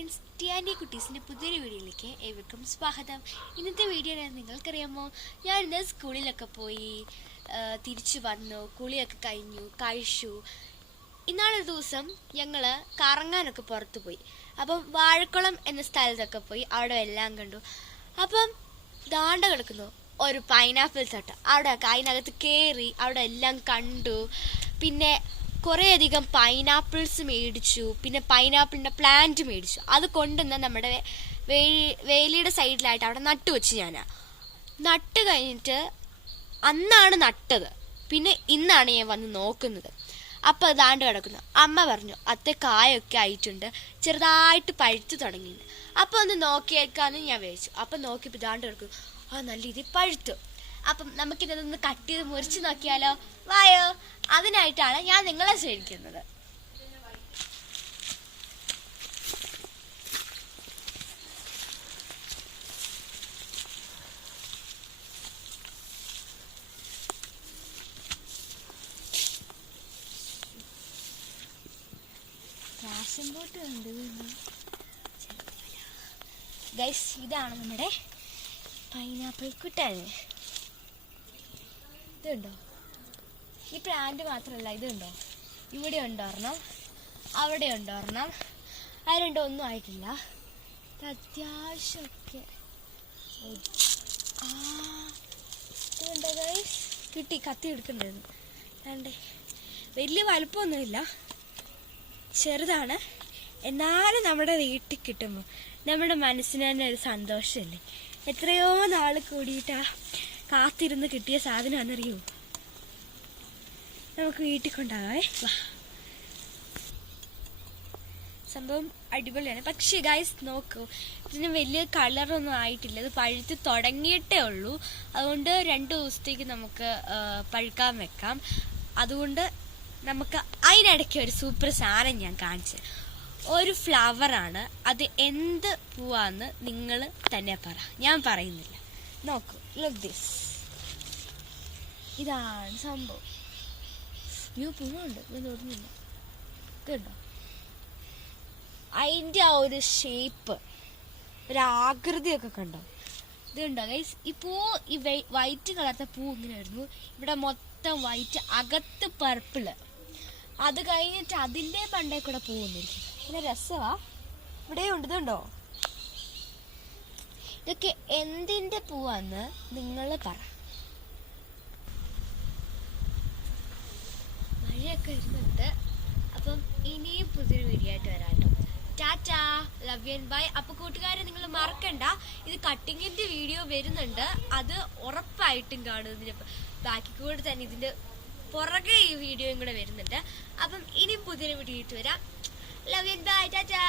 Friends, ടിയാൻഡി കുട്ടീസിൻ്റെ പുതിയൊരു വീഡിയോയിലേക്ക് ഏവർക്കും സ്വാഗതം. ഇന്നത്തെ വീഡിയോ നിങ്ങൾക്കറിയാമോ, ഞാൻ ഇന്ന് സ്കൂളിലൊക്കെ പോയി തിരിച്ചു വന്നു, കുളിയൊക്കെ കഴിഞ്ഞു, കഴിച്ചു. ഇന്നാളൊരു ദിവസം ഞങ്ങൾ കറങ്ങാനൊക്കെ പുറത്തു പോയി. അപ്പം വാഴക്കുളം എന്ന സ്ഥലത്തൊക്കെ പോയി അവിടെ എല്ലാം കണ്ടു. അപ്പം ദാണ്ട കിടക്കുന്നു ഒരു പൈനാപ്പിൾ തോട്ടം. അവിടെ അതിനകത്ത് കയറി അവിടെ എല്ലാം കണ്ടു. പിന്നെ കുറേയധികം പൈനാപ്പിൾസ് മേടിച്ചു. പിന്നെ പൈനാപ്പിളിൻ്റെ പ്ലാന്റ് മേടിച്ചു. അത് കൊണ്ടുവന്ന് നമ്മുടെ വേലിയുടെ സൈഡിലായിട്ട് അവിടെ നട്ടു വെച്ച് നട്ട് കഴിഞ്ഞിട്ട് അന്നാണ് നട്ടത്. പിന്നെ ഇന്നാണ് ഞാൻ വന്ന് നോക്കുന്നത്. അപ്പം അതാണ്ട് കിടക്കുന്നു. അമ്മ പറഞ്ഞു അത്തെ കായൊക്കെ ആയിട്ടുണ്ട്, ചെറുതായിട്ട് പഴുത്ത് തുടങ്ങിയിട്ടുണ്ട്. അപ്പം ഒന്ന് നോക്കിയേക്കാന്ന് ഞാൻ വിചാരിച്ചു. അപ്പം നോക്കിയപ്പോൾ ഇതാണ്ട് കിടക്കുന്നു. നല്ല രീതിയിൽ പഴുത്തു. അപ്പം നമുക്കിതൊന്ന് കട്ട് ചെയ്ത് മുറിച്ച് നോക്കിയാലോ? വായോ. അതിനായിട്ടാണ് ഞാൻ നിങ്ങളെ ക്ഷണിക്കുന്നത്. പാഷൻ ബോട്ട് ഉണ്ട് ഗൈസ്. ഇതാണ് നമ്മുടെ പൈനാപ്പിൾ കുട്ടൻ. ഇതുണ്ടോ? ഈ പ്ലാന്റ് മാത്രമല്ല, ഇതുണ്ടോ? ഇവിടെ ഉണ്ടോർണം, അവിടെ ഉണ്ടോർണം. അത് രണ്ടും ഒന്നും ആയിട്ടില്ല. അത്യാവശ്യമൊക്കെ ഇതുണ്ടോ ഗൈസ്? കിട്ടി, കത്തി എടുക്കണ്ടായിരുന്നു. വേണ്ടേ, വലിയ വലുപ്പമൊന്നുമില്ല, ചെറുതാണ്. എന്നാലും നമ്മുടെ വീട്ടിൽ കിട്ടുമ്പോൾ നമ്മുടെ മനസ്സിന് തന്നെ ഒരു സന്തോഷമല്ലേ. എത്രയോ നാൾ കൂടിയിട്ടാ കാത്തിരുന്ന് കിട്ടിയ സാധനമാണെന്നറിയോ. നമുക്ക് വീട്ടിൽ കൊണ്ടാവേ. സംഭവം അടിപൊളിയാണ്. പക്ഷേ ഗൈസ് നോക്കൂ, ഇതിന് വലിയ കളറൊന്നും ആയിട്ടില്ല. ഇത് പഴുത്ത് തുടങ്ങിയിട്ടേ ഉള്ളൂ. അതുകൊണ്ട് 2 ദിവസത്തേക്ക് നമുക്ക് പഴുക്കാൻ വെക്കാം. അതുകൊണ്ട് നമുക്ക് അതിനിടയ്ക്ക് ഒരു സൂപ്പർ സാധനം ഞാൻ കാണിച്ചു. ഒരു ഫ്ലവറാണ് അത്. എന്ത് പൂവാന്ന് നിങ്ങൾ തന്നെ പറ, ഞാൻ പറയുന്നില്ല. നോക്കൂ, ലുക്ക് ദിസ്. ഇതാണ് സംഭവം. പൂവുണ്ട്, ഞാൻ തോന്നുന്നില്ല. കേട്ടോ, അതിൻ്റെ ആ ഒരു ഷേപ്പ്, ഒരാകൃതിയൊക്കെ കണ്ടോ? ഇതുണ്ടോ ഗൈസ്? ഈ പൂ, ഈ വൈറ്റ് കളർത്തെ പൂ ഇങ്ങനെ വരുന്നു. ഇവിടെ മൊത്തം വൈറ്റ്, അകത്ത് പർപ്പിള്. അത് കഴിഞ്ഞിട്ട് അതിൻ്റെ പണ്ടേ കൂടെ പോകുന്നിരിക്കും. പിന്നെ രസമാ. ഇവിടെ ഉണ്ട്, ഇതുണ്ടോ? ഇതൊക്കെ എന്തിൻ്റെ പൂവാന്ന് നിങ്ങൾ പറ. മഴയൊക്കെ വരുന്നുണ്ട്. അപ്പം ഇനിയും പുതിയൊരു വീഡിയോ ആയിട്ട് വരാം കേട്ടോ. Tata, love you and bye. അപ്പോൾ കൂട്ടുകാരെ, നിങ്ങൾ മറക്കണ്ട, ഇത് കട്ടിങ്ങിൻ്റെ വീഡിയോ വരുന്നുണ്ട്. അത് ഉറപ്പായിട്ടും കാണും. ഇതിൻ്റെ ബാക്കി കൂടെ തന്നെ ഇതിൻ്റെ പുറകെ ഈ വീഡിയോയും കൂടെ വരുന്നുണ്ട്. അപ്പം ഇനി പുതിയൊരു വീഡിയോ ആയിട്ട് വരാം. Love you, bye, ta-ta.